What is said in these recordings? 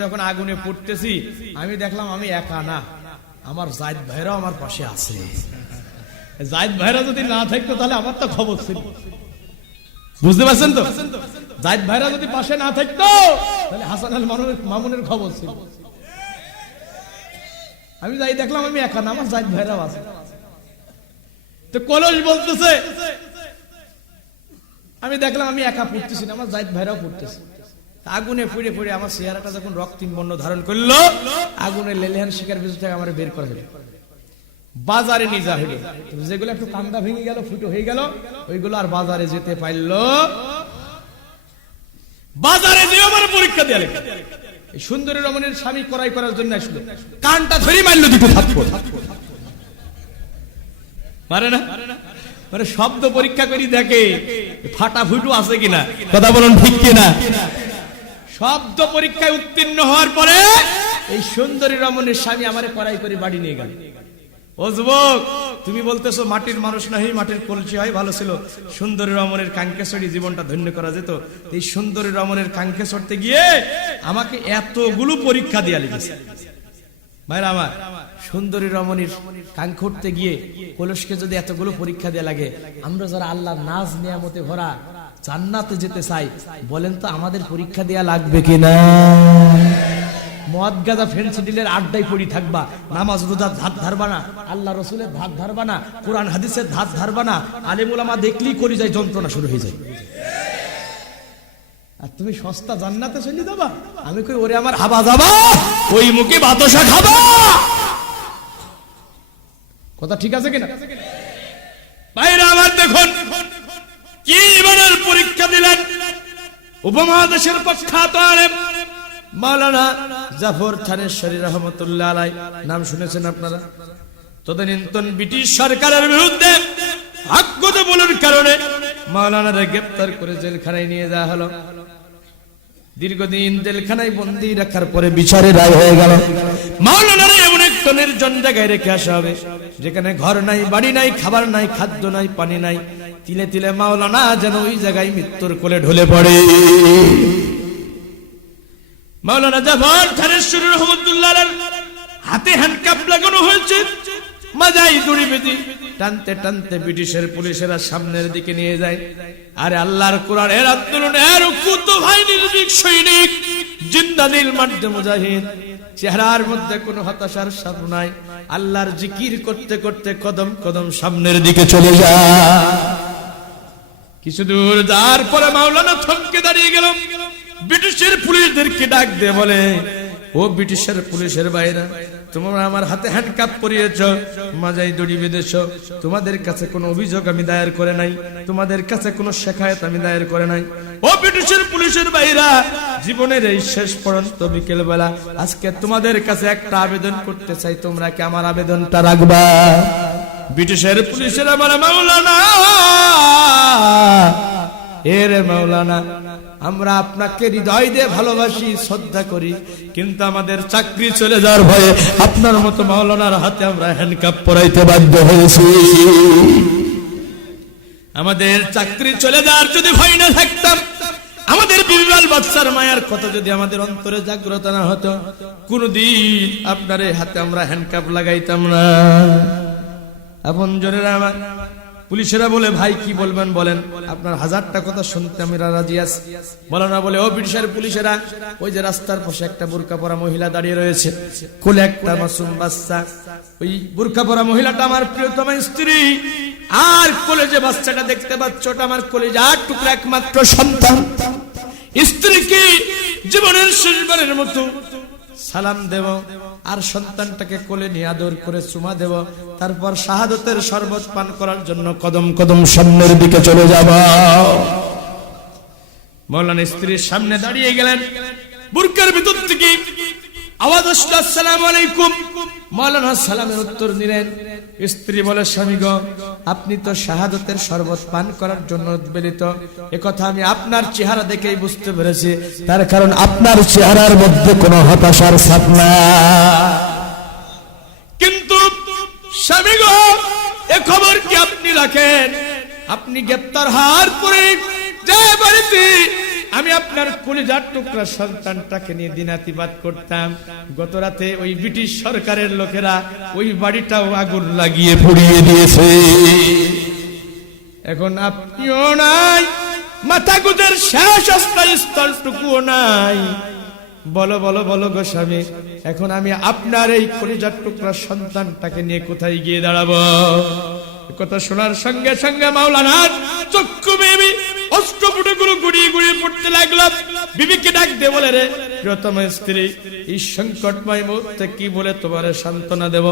যখন আগুনে পড়তেছি, আমি দেখলাম আমি একা না। আমার জায়দ ভাইরাও আমার পাশে আছে। জায়দ ভাইরা যদি না থাকতো, তাহলে আমার তো খবর ছিল। বুঝতে পারছেন তো? জায়দ ভাইরা যদি পাশে না থাকতো, তাহলে হাসান আল মামুনের মামুনের খবর ছিল। আমি যাই দেখলাম আমি একা না, আমার জায়দ ভাইরাও আছে। তো কলস বলতেছে, আমি দেখলাম আমি একা পড়তেছি না, আমার জায়দ ভাইরাও পড়তেছে। আগুনে ফুড়ে ফুড়ে আমার চেহারাটা যখন রক্তিম বর্ণ ধারণ করল আগুনে লেলেহান শিকার ভিতর থেকে আমার বের করা হলো বাজারে নিয়ে যা যেগুলো একটু কান্দা ভেঙে গেল, ফুটো হয়ে গেল, ওইগুলো আর বাজারে যেতে পারল বাজারে আমার পরীক্ষা সুন্দরী রমণের স্বামী করাই করার জন্য আসলো। কানটা ধরে মারলো দুটো না? মানে শব্দ পরীক্ষা করি দেখে ফাটা ফুটু আছে কিনা? কথা বলুন ঠিক কিনা? শব্দ পরীক্ষায় উত্তীর্ণ হওয়ার পরে এই সুন্দরী রমণের স্বামী আমারে কড়াই করে বাড়ি নিয়ে গেল। তুমি বলতেছো মাটির মানুষ নাহি, মাটির কলসি হয়, ভালো ছিল। সুন্দরী কাঙ্কেশ্বরী জীবনটা ধন্য করা যেত। এই সুন্দরী গিয়ে আমাকে এতগুলো পরীক্ষা দেওয়া লেগেছে ভাইরা আমার, সুন্দরী রমণীর কাঙ্ক গিয়ে কলসকে যদি এতগুলো পরীক্ষা দেয়া লাগে, আমরা যারা আল্লাহ নাজ নিয়ামতে ভরা জান্নাতে যেতে চাই। বলেন তো, আমাদের পরীক্ষা দেয়া লাগবে কিনা? মদ গাদা ফেন্সিডিলের আড্ডায় পড়ি থাকবা। নামাজ রোজার ধার ধারবা না। আল্লাহ রসুলের ধার ধারবা না। কোরআন হাদিসের ধার ধারবা না। দেখলেই করি যায়, যন্ত্রণা শুরু হয়ে যায়। আর তুমি সস্তা জান্নাতে চলে যাবা? আমি কই, ওরে আমার হাবা যাবা? ওই মুখে বাতাসা খাবা? কথা ঠিক আছে কিনা? বাইরে আমার দেখুন কি ইমানের পরীক্ষা দিলেন উপমহাদেশের প্রখ্যাত আলেম মাওলানা জাফর থানেশ্বরী রহমতুল্লাহ আলাই। নাম শুনেছেন আপনারা? তদানীন্তন ব্রিটিশ সরকারের বিরুদ্ধে আজ্ঞত বলার কারণে মাওলানারা গ্রেপ্তার করে জেলখানায় নিয়ে যাওয়া হলো। দীর্ঘদিন জেলখানায় বন্দি রাখার পরে বিচারে রায় হয়ে গেল। মাওলানারা এমন একটা নির্জন জায়গায় রেখে আসা হবে, যেখানে ঘর নাই, বাড়ি নাই, খাবার নাই, খাদ্য নাই, পানি নাই। তিলে তিলে মাওলানা যেন ওই জায়গায় মৃত্যুর কোলে ঢলে পড়ে। মাওলানা জাফর থানেশ্বরী রহমতুল্লাহ হাতে হ্যান্ডকাপ লাগানো হয়েছে। মাজাই দড়ি বেঁধে। টানতে টানতে ব্রিটিশের পুলিশেরা সামনের দিকে নিয়ে যায়। আরে আল্লাহর কোরআন, এর আন্দোলনের কুত ভাই সৈনিক মুজাহিদ। চেহারার মধ্যে কোনো হতাশার নাই। আল্লাহর জিকির করতে করতে কদম কদম সামনের দিকে চলে যায়। কিছু দূর যাওয়ার পরে মাওলানা থমকে দাঁড়িয়ে গেল ব্রিটিশের পুলিশদেরকে ডাক দিয়ে বলে, ও ব্রিটিশের পুলিশের বাইরা তোমরা আমার হাতে হ্যান্ডকাপ পরিয়েছ মাজাই দড়ি বেঁধেছ। তোমাদের কাছে কোনো অভিযোগ আমি দায়ের করে নাই, তোমাদের কাছে কোনো শেখায়ত আমি দায়ের করে নাই। ও ব্রিটিশের পুলিশের বাইরা জীবনের এই শেষ পর্যন্ত বিকেল বেলা আজকে তোমাদের কাছে একটা আবেদন করতে চাই, তোমরা কি আমার আবেদনটা রাখবা? ব্রিটিশের পুলিশের আমার মাওলানা। এর মাওলানা, আমরা আপনাকে হৃদয় দিয়ে ভালোবাসি, শ্রদ্ধা করি, কিন্তু আমাদের চাকরি চলে যাওয়ার ভয়ে আপনার মতো মাওলানার হাতে আমরা হ্যান্ডকাপ পরাইতে বাধ্য হয়েছি। আমাদের চাকরি চলে যাওয়ার যদি ভয় না থাকতাম, আমাদের বিরল বাচ্চার মায়ার কথা যদি আমাদের অন্তরে জাগ্রত না হতো, কোনদিন আপনার হাতে আমরা হ্যান্ডকাপ লাগাইতাম না। আপন জনেরা আমার পুলিশেরা বলে, ভাই, কি বলবেন বলেন? আপনার হাজারটা কথা শুনতে আমি রাজি আছি। বলো না বলে, ও ব্রিটিশের পুলিশেরা, ওই যে রাস্তার পাশে একটা বুরকা পরা মহিলা দাঁড়িয়ে রয়েছে। কোলে একটা মাসুম বাচ্চা। ওই বুরকা পরা মহিলাটা আমার প্রিয়তম স্ত্রী। আর কোলে যে বাচ্চাটা দেখতে পাচ্ছ, ওটা আমার কোলে আর টুকরা একমাত্র সন্তান। স্ত্রীকে জীবনের শেষবারের মতো সালাম দেব, আর সন্তানটাকে কোলে নিয়ে আদর করে চুমা দেব। তারপর শাহাদতের শরবত পান করার জন্য কদম কদম সামনের দিকে চলে যাব। মৌলানা স্ত্রীর সামনে দাঁড়িয়ে গেলেন। বুরকার ভিতর থেকে আওয়াজ আসসালামু আলাইকুম। মৌলানা সালামের উত্তর দিলেন স্ত্রী বলে, স্বামী গো, আপনি তো শাহাদতের শরবত পান করার জন্য উদ্বেলিত। কথা আমি আপনার চেহারা দেখেই বুঝতে পেরেছি। তার কারণ আপনার চেহারার মধ্যে কোনো হতাশার ছাপ না কিন্তু, স্বামী গো, এ খবর কি আপনি রাখেন? আপনি গ্রেপ্তার হওয়ার পরে যে বাড়িতে আমি আপনার কলিজার টুকরা সন্তানটাকে নিয়ে দিনাতিবাদ করতাম। গত রাতে ওই ব্রিটিশ সরকারের লোকেরা ওই বাড়িটাও আগুন লাগিয়ে পুড়িয়ে দিয়েছে। এখন আপনিও নাই মাথা গুজের শেষ স্তরটুকুও নাই। বলো বলো বলো গোস্বামী এখন আমি আপনার এই কলিজার টুকরা সন্তানটাকে নিয়ে কোথায় গিয়ে দাঁড়াবো? কথা শোনার সঙ্গে সঙ্গে মাওলানা চক্ষু বেবি অষ্টপুটগুলো গুড়িয়ে গুড়িয়ে পড়তে লাগলাম বিবিকে ডাক দে বলে রে, প্রিয়তম স্ত্রী, এই সংকটময় মুহূর্তে কি বলে তোমার সান্ত্বনা দেব?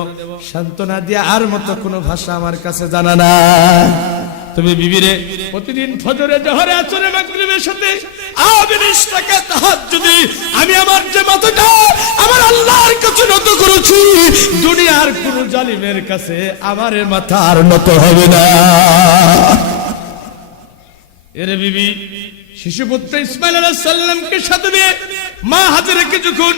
সান্ত্বনা দিয়ে আর মতো কোনো ভাষা আমার কাছে জানা না। তুমি বিবিরে প্রতিদিন ফজরে, জহরে আচরে মাগরিবের সাথে আবিনিস টাকা তাহাজ্জুদি আমি আমার যে মাথাটা আমার আল্লাহর কাছে নত করেছি, দুনিয়ার কোন জালিমের কাছে আমার মাথা আর নত হবে না। এরে বিবি, শিশুপুত্র ইসমাইল আলাইহিস সালামকে সাথে নিয়ে মা হাতে রেখে যখন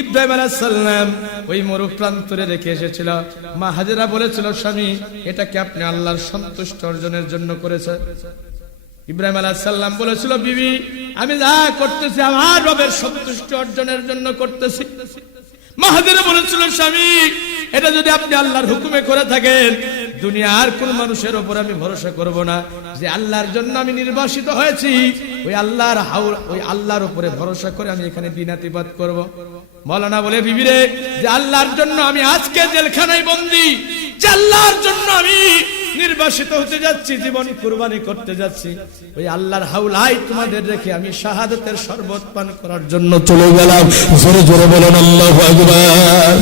ইব্রাহিম আলাইহিস সালাম ওই মরু প্রান্তরে রেখে এসেছিল। মা হাজেরা বলেছিল, স্বামী এটাকে আপনি আল্লাহর সন্তুষ্ট অর্জনের জন্য করেছেন? ইব্রাহিম আলাইহিস সালাম বলেছিল, বিবি, আমি যা করতেছি আমার রবের সন্তুষ্ট অর্জনের জন্য করতেছি। মাহাদেরা বলেছিল, স্বামী, এটা যদি আপনি আল্লাহর হুকুমে করে থাকেন দুনিয়ার কোন মানুষের ওপর আমি ভরসা করব না। যে আল্লাহর জন্য আমি নির্বাসিত হয়েছি, ওই আল্লাহর হাউল ওই আল্লাহর উপরে ভরসা করে আমি এখানে দিনাতিবাদ করব। মৌলানা বলে, বিবিরে, যে আল্লাহর জন্য আমি আজকে জেলখানায় বন্দি, যে আল্লাহর জন্য আমি নির্বাসিত হতে যাচ্ছি, জীবন কুরবানি করতে যাচ্ছি, ওই আল্লাহর হাউলাই তোমাদের রেখে আমি শাহাদতের শরবত পান করার জন্য চলে গেলাম। জোরে জোরে বলেন, আল্লাহু আকবার।